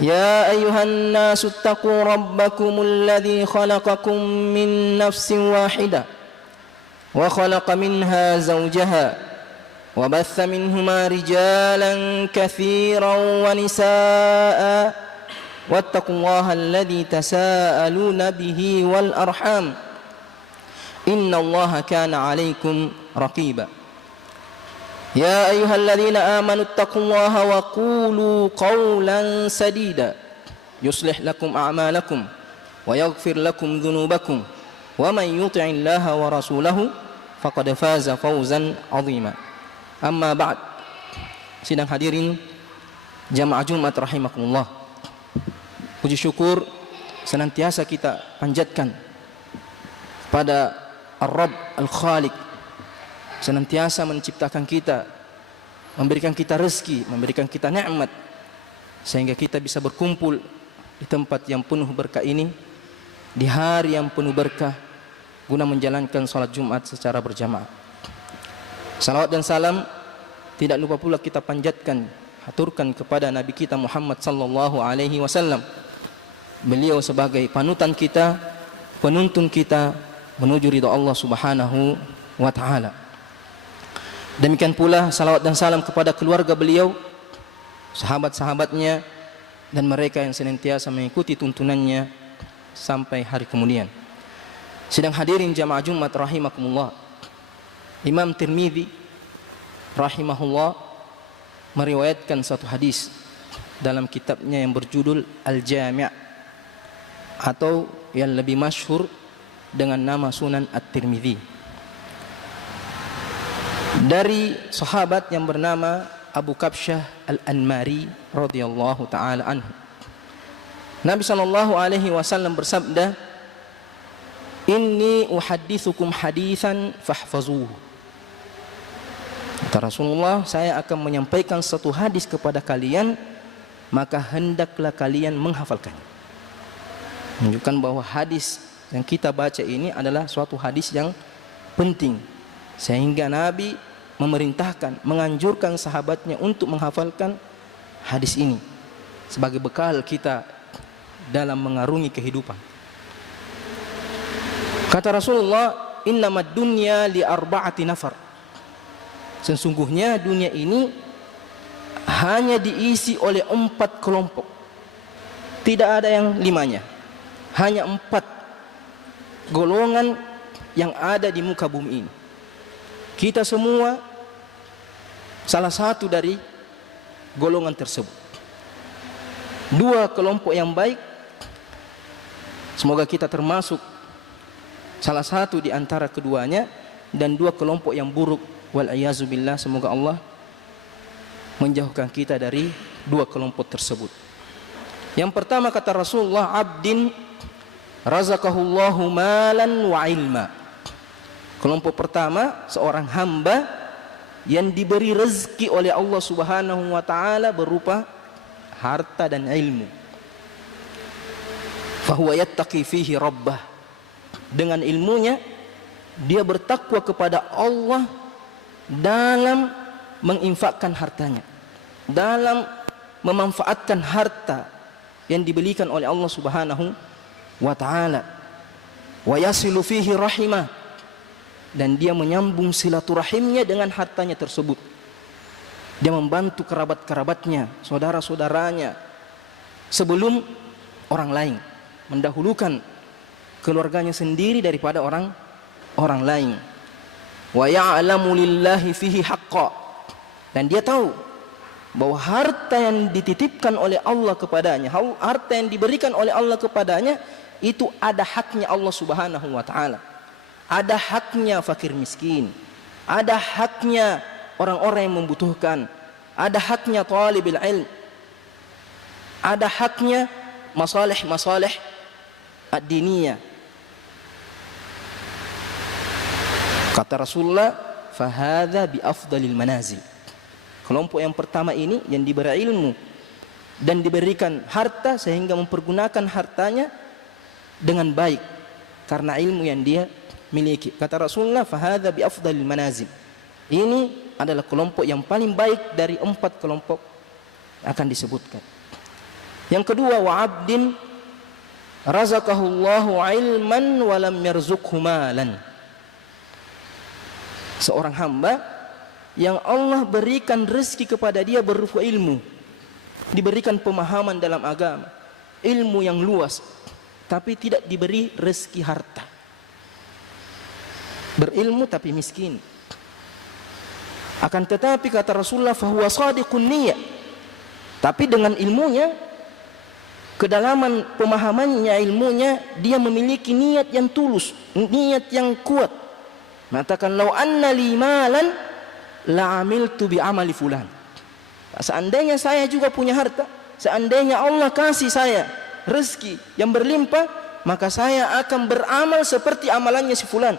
يا أيها الناس اتقوا ربكم الذي خلقكم من نفس واحدة وخلق منها زوجها وبث منهما رجالا كثيرا ونساء واتقوا الله الذي تساءلون به والأرحام إن الله كان عليكم رقيبا يا أيها الذين آمنوا اتقوا الله وقولوا قولا سديدا يصلح لكم أعمالكم ويغفر لكم ذنوبكم ومن يطع الله ورسوله فقد فاز فوزا عظيما. Amma ba'd. Sidang hadirin jamaah Jumat rahimakumullah. Puji syukur senantiasa kita panjatkan pada Ar-Rabb Al-Khaliq, senantiasa menciptakan kita, memberikan kita rezeki, memberikan kita nikmat sehingga kita bisa berkumpul di tempat yang penuh berkah ini, di hari yang penuh berkah, guna menjalankan salat Jumat secara berjamaah. Salawat dan salam tidak lupa pula kita panjatkan, haturkan kepada Nabi kita Muhammad sallallahu alaihi wasallam. Beliau sebagai panutan kita, penuntun kita menuju ridha Allah Subhanahu wa taala. Demikian pula salawat dan salam kepada keluarga beliau, sahabat-sahabatnya, dan mereka yang senantiasa mengikuti tuntunannya sampai hari kemudian. Sidang hadirin jamaah Jumat rahimakumullah. Imam Tirmidzi rahimahullah meriwayatkan satu hadis dalam kitabnya yang berjudul Al-Jami' atau yang lebih masyhur dengan nama Sunan At-Tirmidzi, dari sahabat yang bernama Abu Kabsyah Al-Anmari radhiyallahu taala anhu. Nabi sallallahu alaihi wasallam bersabda, "Inni uhadditsukum haditsan fahfazuhu." Kata Rasulullah, saya akan menyampaikan satu hadis kepada kalian, maka hendaklah kalian menghafalkannya. Menunjukkan bahwa hadis yang kita baca ini adalah suatu hadis yang penting, sehingga Nabi memerintahkan, menganjurkan sahabatnya untuk menghafalkan hadis ini sebagai bekal kita dalam mengarungi kehidupan. Kata Rasulullah, "Innamad dunya li arba'ati nafar." Sesungguhnya dunia ini hanya diisi oleh 4 kelompok. Tidak ada yang 5-nya. Hanya 4 golongan yang ada di muka bumi ini. Kita semua salah satu dari golongan tersebut. 2 kelompok yang baik, semoga kita termasuk salah satu di antara keduanya, dan 2 kelompok yang buruk, wal'iyazubillah, semoga Allah menjauhkan kita dari 2 kelompok tersebut. Yang pertama kata Rasulullah, abdin razaqahullahu malan wa ilma. Kelompok pertama, seorang hamba yang diberi rezeki oleh Allah Subhanahu wa taala berupa harta dan ilmu. Fahuwa yattaqi fihi rabbah. Dengan ilmunya dia bertakwa kepada Allah dalam menginfakkan hartanya, dalam memanfaatkan harta yang diberikan oleh Allah Subhanahu wa taala. Wa yasilu fihi rahimah, dan dia menyambung silaturahimnya dengan hartanya tersebut. Dia membantu kerabat-kerabatnya, saudara-saudaranya sebelum orang lain, mendahulukan keluarganya sendiri daripada orang lain. Wa ya'lamu lillahi fihi haqqan, dan dia tahu bahwa harta yang dititipkan oleh Allah kepadanya, harta yang diberikan oleh Allah kepadanya, itu ada haknya Allah Subhanahu wa taala. Ada haknya fakir miskin, ada haknya orang-orang yang membutuhkan, ada haknya talibul ilm, ada haknya masalih-masalih ad-diniyah. Kata Rasulullah, fahadha bi afdalil manazil. Kelompok yang pertama ini yang diberi ilmu dan diberikan harta sehingga mempergunakan hartanya dengan baik karena ilmu yang dia miliki. Kata Rasulullah, fahadha bi afdalil manazil. Ini adalah kelompok yang paling baik dari 4 kelompok akan disebutkan. Yang kedua, wa 'abdin razaqahullahu ilman wa lam yarzuqhu malan. Seorang hamba yang Allah berikan rezeki kepada dia berupa ilmu, diberikan pemahaman dalam agama, ilmu yang luas, tapi tidak diberi rezeki harta. Berilmu tapi miskin. Akan tetapi kata Rasulullah, fahuwa shadiqun niyah. Tapi dengan ilmunya, kedalaman pemahamannya, ilmunya, dia memiliki niat yang tulus, niat yang kuat. Mengatakan, lau anna li malan la amiltu bi amali fulan. Seandainya saya juga punya harta, seandainya Allah kasih saya rezeki yang berlimpah, maka saya akan beramal seperti amalannya si fulan.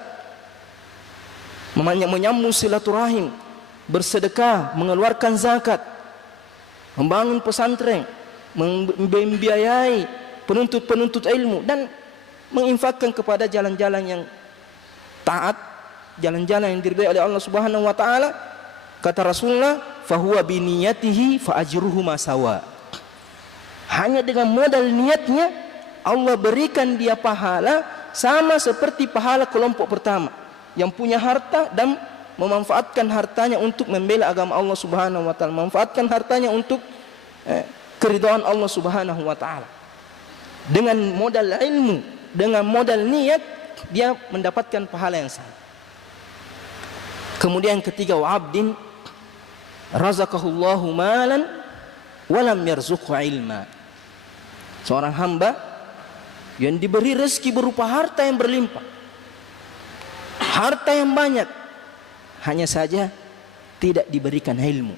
Menyambung silaturahim, bersedekah, mengeluarkan zakat, membangun pesantren, membiayai penuntut-penuntut ilmu, dan menginfakkan kepada jalan-jalan yang taat, jalan-jalan yang diridhai oleh Allah Subhanahu wa taala. Kata Rasulullah, fahuwa biniyatihi fa ajruhu ma sawa. Hanya dengan modal niatnya Allah berikan dia pahala sama seperti pahala kelompok pertama yang punya harta dan memanfaatkan hartanya untuk membela agama Allah Subhanahu wa taala, memanfaatkan hartanya untuk keridhaan Allah Subhanahu wa taala. Dengan modal ilmu, dengan modal niat, dia mendapatkan pahala yang sama. Kemudian ketiga, wa 'abdin razaqahullahu malan wa lam yarzuqhu ilma. Seorang hamba yang diberi rezeki berupa harta yang berlimpah, harta yang banyak, hanya saja tidak diberikan ilmu.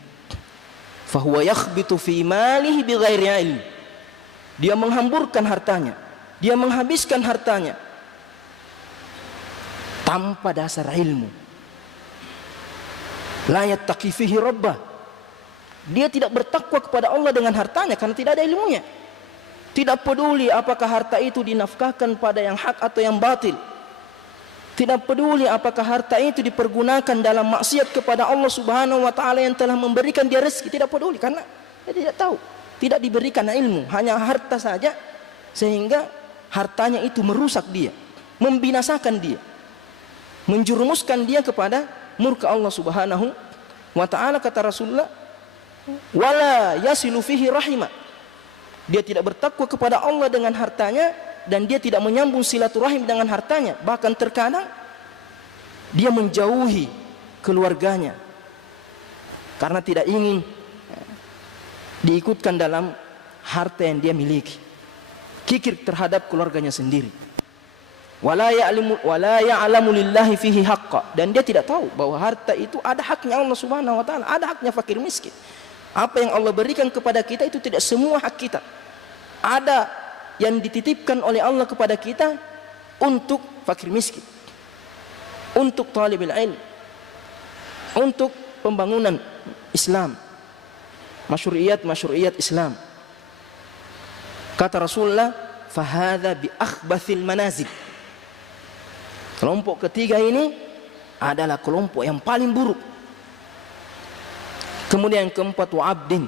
Fahuwa yakhbitu fi malihi bighairi ilm. Dia menghamburkan hartanya, dia menghabiskan hartanya tanpa dasar ilmu. La yattaqi fihi rabbah. Dia tidak bertakwa kepada Allah dengan hartanya karena tidak ada ilmunya. Tidak peduli apakah harta itu dinafkahkan pada yang hak atau yang batil. Tidak peduli apakah harta itu dipergunakan dalam maksiat kepada Allah Subhanahu wa taala yang telah memberikan dia rezeki. Tidak peduli karena dia tidak tahu, tidak diberikan ilmu, hanya harta saja, sehingga hartanya itu merusak dia, membinasakan dia, menjerumuskan dia kepada murka Allah Subhanahu wa taala. Kata Rasulullah, wala yasilu fihi rahimah. Dia tidak bertakwa kepada Allah dengan hartanya, dan dia tidak menyambung silaturahim dengan hartanya. Bahkan terkadang dia menjauhi keluarganya karena tidak ingin diikutkan dalam harta yang dia miliki. Kikir terhadap keluarganya sendiri. Wala ya'lamu lillahi fihi haqqa. Dan dia tidak tahu bahwa harta itu ada haknya Allah Subhanahu wa taala, ada haknya fakir miskin. Apa yang Allah berikan kepada kita itu tidak semua hak kita. Ada yang dititipkan oleh Allah kepada kita untuk fakir miskin, untuk talibul ilm, untuk pembangunan Islam, masyru'iyat Islam. Kata Rasulullah, fahadha bi akhbathil manazil. Kelompok ketiga ini adalah kelompok yang paling buruk. Kemudian yang keempat, wa 'abdin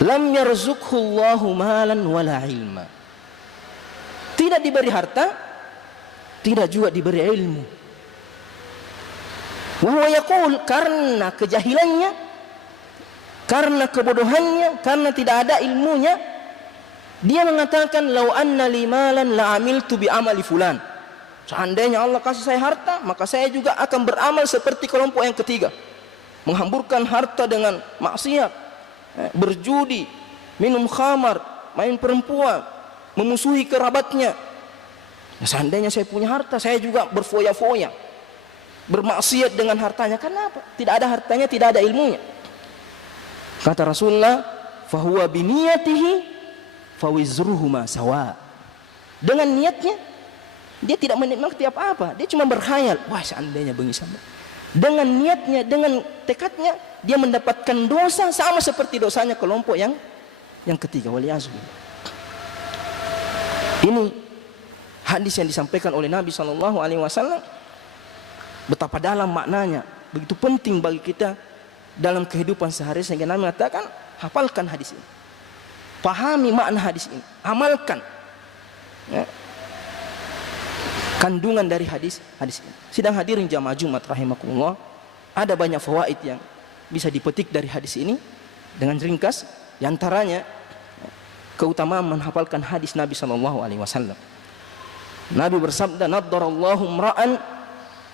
lam yarzuqhu Allahu malan wala ilma. Tidak diberi harta, tidak juga diberi ilmu. Wa huwa yaqul, karena kejahilannya, karena kebodohannya, karena tidak ada ilmunya, dia mengatakan, lau anna li malan la amiltu bi amali fulan. Seandainya Allah kasih saya harta, maka saya juga akan beramal seperti kelompok yang ketiga, menghamburkan harta dengan maksiat, berjudi, minum khamar, main perempuan, memusuhi kerabatnya. Seandainya saya punya harta, saya juga berfoya-foya, bermaksiat dengan hartanya. Kenapa? Tidak ada hartanya, tidak ada ilmunya. Kata Rasulullah, fahuwa biniyatihi fawizruhu ma sawa. Dengan niatnya dia tidak menikmati apa-apa, dia cuma berkhayal, wah seandainya begini sama. Dengan niatnya, dengan tekadnya, dia mendapatkan dosa sama seperti dosanya kelompok yang ketiga. Waliyahzubillah. Ini hadis yang disampaikan oleh Nabi SAW. Betapa dalam maknanya, begitu penting bagi kita dalam kehidupan sehari, sehingga Nabi mengatakan, hafalkan hadis ini. Pahami makna hadis ini, amalkan ya, kandungan dari hadis ini. Sidang hadirin jamaah Jumat rahimakumullah, ada banyak fawaid yang bisa dipetik dari hadis ini dengan ringkas. Di antaranya keutamaan menghafalkan hadis Nabi sallallahu alaihi wasallam. Nabi bersabda, "Naddarallahu imra'an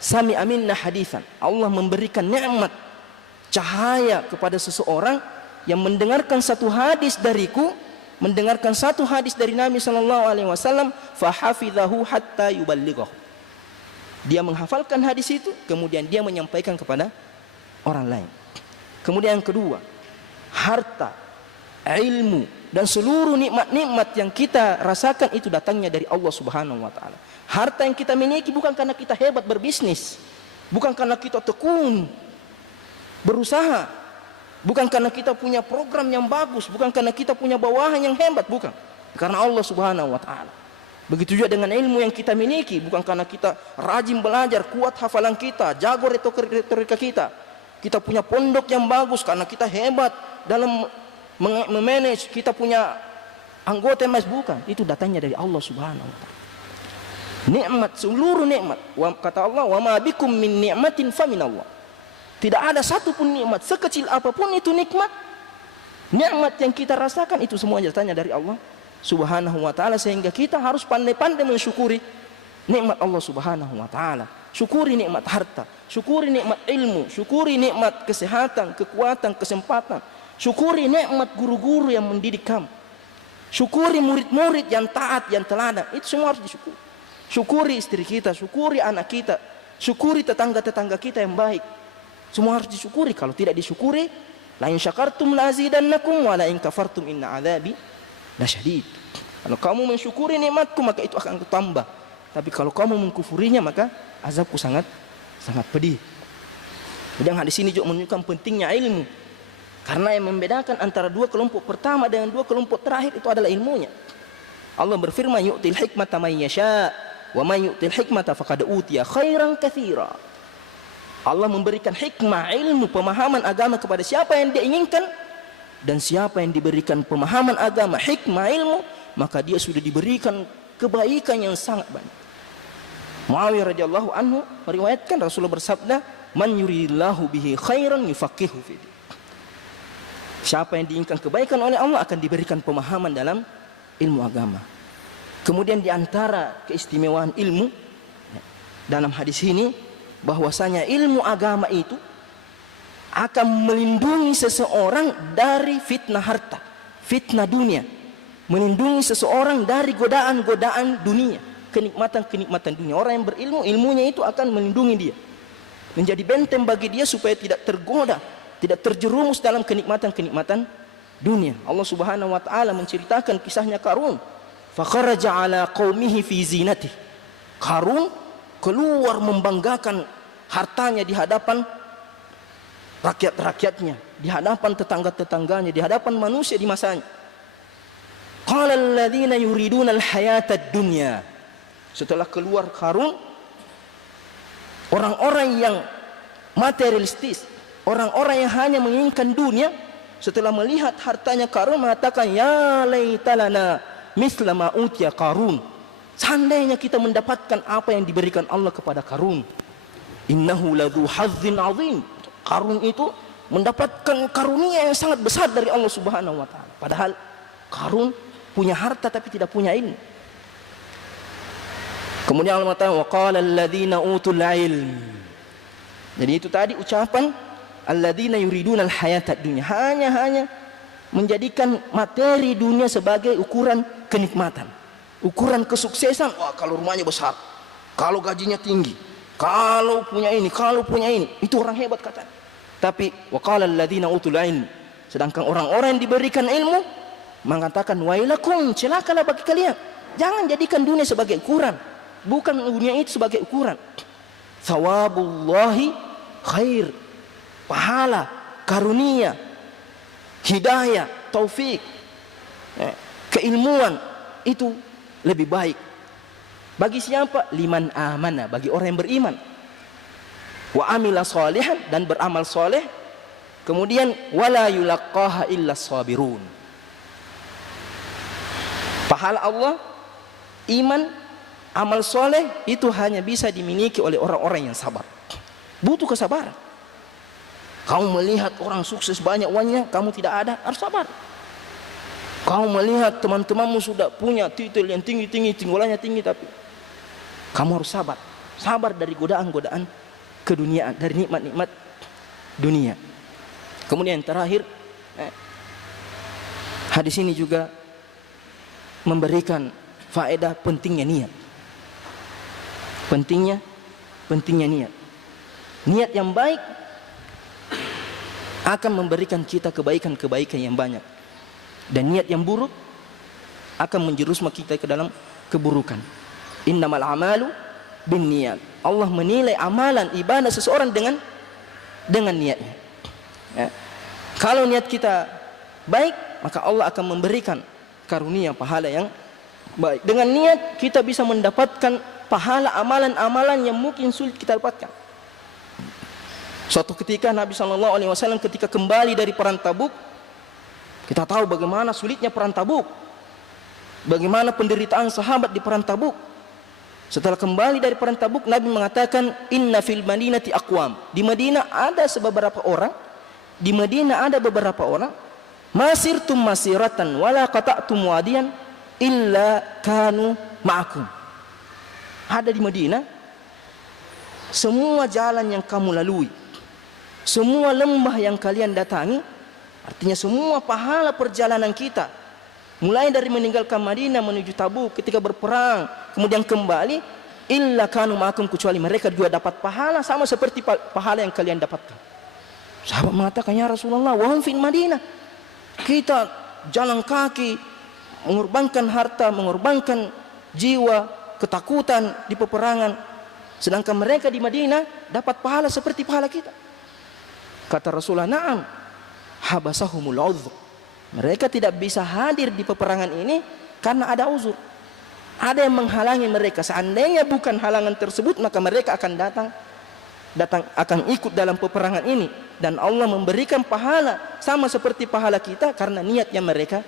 sami'a minna haditsan." Allah memberikan nikmat cahaya kepada seseorang yang mendengarkan satu hadis dariku, mendengarkan satu hadis dari Nabi sallallahu alaihi wasallam, fa hafidhahu hatta yuballighahu. Dia menghafalkan hadis itu, kemudian dia menyampaikan kepada orang lain. Kemudian yang kedua, harta, ilmu dan seluruh nikmat-nikmat yang kita rasakan itu datangnya dari Allah Subhanahu wa taala. Harta yang kita miliki bukan karena kita hebat berbisnis, bukan karena kita tekun berusaha, bukan karena kita punya program yang bagus, bukan karena kita punya bawahan yang hebat, bukan. Karena Allah Subhanahu wa taala. Begitu juga dengan ilmu yang kita miliki, bukan karena kita rajin belajar, kuat hafalan kita, jago retorika kita. Kita punya pondok yang bagus karena kita hebat dalam memanage, kita punya anggota yang mas, bukan. Itu datangnya dari Allah Subhanahu wa taala. Nikmat, seluruh nikmat. Kata Allah, "Wa ma bikum min ni'matin fa minallah." Tidak ada satu pun nikmat, sekecil apapun itu nikmat. Nikmat yang kita rasakan itu semuanya datangnya dari Allah Subhanahu wa taala, sehingga kita harus pandai-pandai mensyukuri nikmat Allah Subhanahu wa taala. Syukuri nikmat harta, syukuri nikmat ilmu, syukuri nikmat kesehatan, kekuatan, kesempatan. Syukuri nikmat guru-guru yang mendidik kamu. Syukuri murid-murid yang taat, yang teladan. Itu semua harus disyukuri. Syukuri istri kita, syukuri anak kita, syukuri tetangga-tetangga kita yang baik. Semua harus disyukuri. Kalau tidak disyukuri, la in syakartum la azidannakum wa la in kafartum inna adzabi lasyadid. Kalau kamu mensyukuri nikmatku, maka itu akan bertambah. Tapi kalau kamu mengkufurinya, maka azabku sangat pedih. Dan hadis ini juga menunjukkan pentingnya ilmu. Karena yang membedakan antara dua kelompok pertama dengan dua kelompok terakhir itu adalah ilmunya. Allah berfirman, "Yu'til hikmata man yasha, wa man yu'til hikmata faqad utiya khairan katsira." Allah memberikan hikmah, ilmu, pemahaman agama kepada siapa yang dia inginkan, dan siapa yang diberikan pemahaman agama, hikmah, ilmu, maka dia sudah diberikan kebaikan yang sangat banyak. Muawiyah radhiyallahu anhu meriwayatkan Rasulullah bersabda, "Man yuridillahu bihi khairan yufaqihu fid." Siapa yang diinginkan kebaikan oleh Allah akan diberikan pemahaman dalam ilmu agama. Kemudian di antara keistimewaan ilmu dalam hadis ini, bahwasanya ilmu agama itu akan melindungi seseorang dari fitnah harta, fitnah dunia, melindungi seseorang dari godaan-godaan dunia, kenikmatan-kenikmatan dunia. Orang yang berilmu, ilmunya itu akan melindungi dia, menjadi benteng bagi dia supaya tidak tergoda, tidak terjerumus dalam kenikmatan-kenikmatan dunia. Allah Subhanahu wa taala menceritakan kisahnya Qarun. Fa kharaja ala qaumihi fi zinatihi. Qarun keluar membanggakan hartanya di hadapan rakyat-rakyatnya, di hadapan tetangga-tetangganya, di hadapan manusia di masanya. Qala alladziina yuriduna al-hayata ad-dunya. Setelah keluar Qarun, orang-orang yang materialistis, orang-orang yang hanya menginginkan dunia, setelah melihat hartanya Qarun mengatakan, "Ya laitalana misla ma utiya Qarun." Seandainya kita mendapatkan apa yang diberikan Allah kepada Qarun. Innahu ladzu hazzin azim. Qarun itu mendapatkan karunia yang sangat besar dari Allah Subhanahu wa taala. Padahal Qarun punya harta tapi tidak punya ilmu. Kemudian Allah mengatakan, "Wa qala alladziina utul ilm." Jadi itu tadi ucapan alladzina yuriduna al-hayata dunya, hanya menjadikan materi dunia sebagai ukuran kenikmatan, ukuran kesuksesan. Wah, kalau rumahnya besar, kalau gajinya tinggi, kalau punya ini, itu orang hebat katanya. Tapi waqala alladzina utul ilm, sedangkan orang-orang yang diberikan ilmu mengatakan, wailakum, celakalah bagi kalian. Jangan jadikan dunia sebagai ukuran, bukan dunia itu sebagai ukuran. Thawabullahi khair, pahala, karunia, hidayah, taufik, keilmuan itu lebih baik. Bagi siapa? Liman amana, bagi orang yang beriman. Wa amila sholihan, dan beramal soleh. Kemudian wala yulaqqaha illa sabirun. Pahala Allah, iman, amal soleh itu hanya bisa dimiliki oleh orang-orang yang sabar. Butuh kesabaran. Kamu melihat orang sukses banyak uangnya, kamu tidak ada, harus sabar. Kamu melihat teman-temanmu sudah punya titel yang tinggi-tinggi, tinggolannya tinggi, tapi kamu harus sabar. Sabar dari godaan-godaan keduniaan, dari nikmat-nikmat dunia. Kemudian yang terakhir, hadis ini juga memberikan faedah pentingnya niat. Pentingnya niat. Niat yang baik akan memberikan kita kebaikan-kebaikan yang banyak. Dan niat yang buruk akan menjerumuskan kita ke dalam keburukan. Innamal a'malu binniyat. Allah menilai amalan ibadah seseorang dengan niatnya. Ya. Kalau niat kita baik, maka Allah akan memberikan karunia pahala yang baik. Dengan niat kita bisa mendapatkan pahala amalan-amalan yang mungkin sulit kita dapatkan. Suatu ketika Nabi SAW ketika kembali dari perang Tabuk, kita tahu bagaimana sulitnya perang Tabuk, bagaimana penderitaan sahabat di perang Tabuk. Setelah kembali dari perang Tabuk, Nabi mengatakan, Inna fil Madinati aqwam. Di Madinah ada beberapa orang, masirtum masiratan wala qata'tum wadiyan illa kanu ma'akum. Ada di Madinah, semua jalan yang kamu lalui, semua lembah yang kalian datangi, artinya semua pahala perjalanan kita, mulai dari meninggalkan Madinah menuju Tabuk ketika berperang, kemudian kembali, illa kanu ma'akum, kecuali mereka juga dapat pahala sama seperti pahala yang kalian dapatkan. Sahabat mengatakan, ya Rasulullah, wahum fil Madinah, kita jalan kaki, mengorbankan harta, mengorbankan jiwa, ketakutan di peperangan, sedangkan mereka di Madinah dapat pahala seperti pahala kita. Kata Rasulullah, na'am, habasahumul uzur. Mereka tidak bisa hadir di peperangan ini karena ada uzur. Ada yang menghalangi mereka. Seandainya bukan halangan tersebut, maka mereka akan akan ikut dalam peperangan ini, dan Allah memberikan pahala sama seperti pahala kita karena niat yang mereka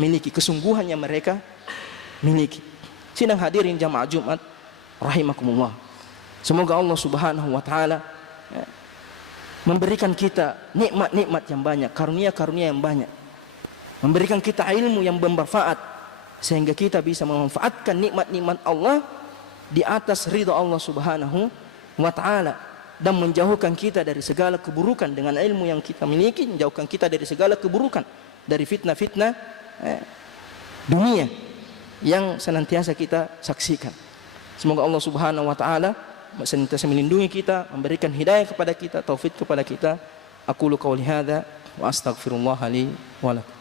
miliki, kesungguhan yang mereka miliki. Sidang hadirin jamaah Jumat rahimakumullah. Semoga Allah Subhanahu wa taala memberikan kita nikmat-nikmat yang banyak, karunia-karunia yang banyak, memberikan kita ilmu yang bermanfaat sehingga kita bisa memanfaatkan nikmat-nikmat Allah di atas ridha Allah Subhanahu wa taala, dan menjauhkan kita dari segala keburukan dengan ilmu yang kita miliki, menjauhkan kita dari segala keburukan, dari fitnah-fitnah dunia yang senantiasa kita saksikan. Semoga Allah Subhanahu wa taala senantiasa melindungi kita, memberikan hidayah kepada kita, taufik kepada kita. Aqulu qouli hadza wa astaghfirullah li wa lakum.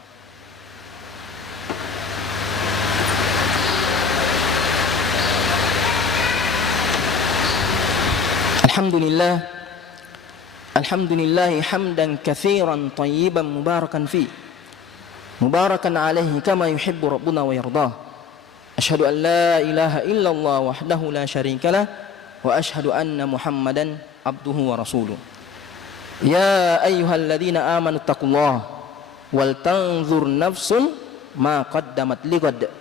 Alhamdulillah hamdan katsiran tayyiban mubarakan fi, mubarakan alaihi kama yuhibbu rabbuna wa yardah. Asyhadu an la ilaha illallah wahdahu la syarikalah wa asyhadu anna Muhammadan abduhu wa rasuluh. Ya ayyuhalladzina amanu taqullaha wal tanzur nafsun ma qaddamat lighad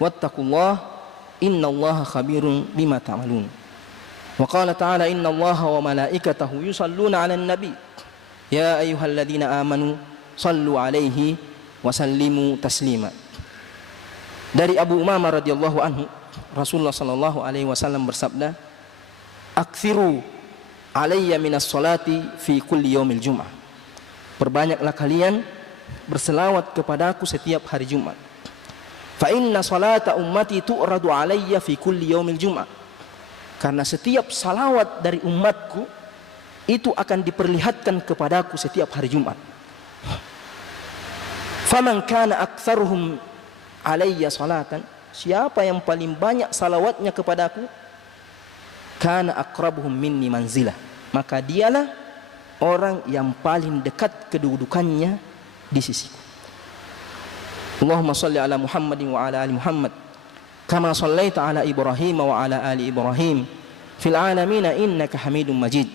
wattaqullaha innallaha khabirun bima ta'malun. Wa qala ta'ala innallaha wa malaikatahu yusalluna 'alan nabi ya ayyuhalladzina amanu sallu 'alaihi wa sallimu taslima. Dari Abu Umamah radhiyallahu anhu, Rasulullah sallallahu alaihi wasallam bersabda, "Aktsiru alayya minas salati fi kulli yaumil jum'ah." Perbanyaklah kalian berselawat kepadaku setiap hari Jumat. Fa inna salata ummati tu'radu alayya fi kulli yaumil jum'ah. Karena setiap salawat dari umatku itu akan diperlihatkan kepadaku setiap hari Jumat. Faman kana aktsaruhum alayya salatan, siapa yang paling banyak salawatnya kepadaku, kana aqrabuhum minni manzilah, maka dialah orang yang paling dekat kedudukannya di sisiku. Allahumma shalli ala Muhammadin wa ala ali Muhammad kama shallaita ala Ibrahim wa ala ali Ibrahim fil alamin innaka Hamidum Majid.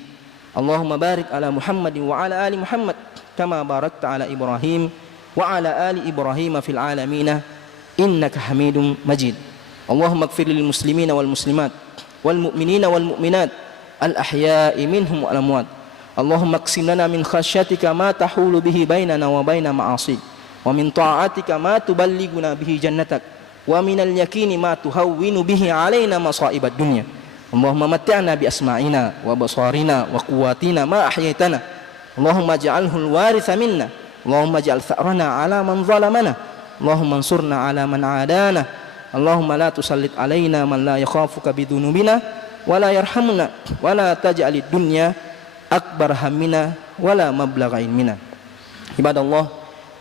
Allahumma barik ala Muhammadin wa ala ali Muhammad kama barakta ala Ibrahim wa ala ali Ibrahim fil alamin innaka Hamidum Majid. Allahumma ighfir lil muslimina wal muslimat wal mu'minina wal mu'minat al ahya'i minhum wal amwat. Allahumma qsim lana min khasyatika ma tahulu bihi bainana wa baina ma'asik, wa min ta'atika ma tuballighuna bihi jannatak, wa minal yaqini ma tuhawwinu bihi alaina masa'ibad dunya. Allahumma matti'na bi asma'ina wa basarina wa quwwatina ma ahyaitana. Allahumma ij'alhu al-waritha minna. Allahumma ij'al tha'rana 'ala man zalamana. Allahumma ansurna 'ala man 'adana. Allahumma la tusallit 'alaina man la yakhafuka bidunubina wa la yarhamuna wa la taj'alid dunya akbar hammina wa la mablagha ilmina. Ibadallah,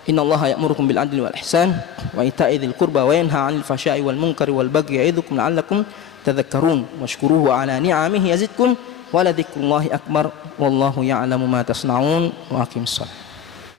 innallaha ya'murukum bil 'adli wal ihsan wa ita'i dzil qurba wa yanha 'anil fahsya'i wal munkari wal bagyi ya'idzukum la'allakum tadhakkarun washkuruhu 'ala ni'amihi yazidkum wa la dzikrullahi akbar wallahu ya'lamu ma tasna'un wa aqimus shalah.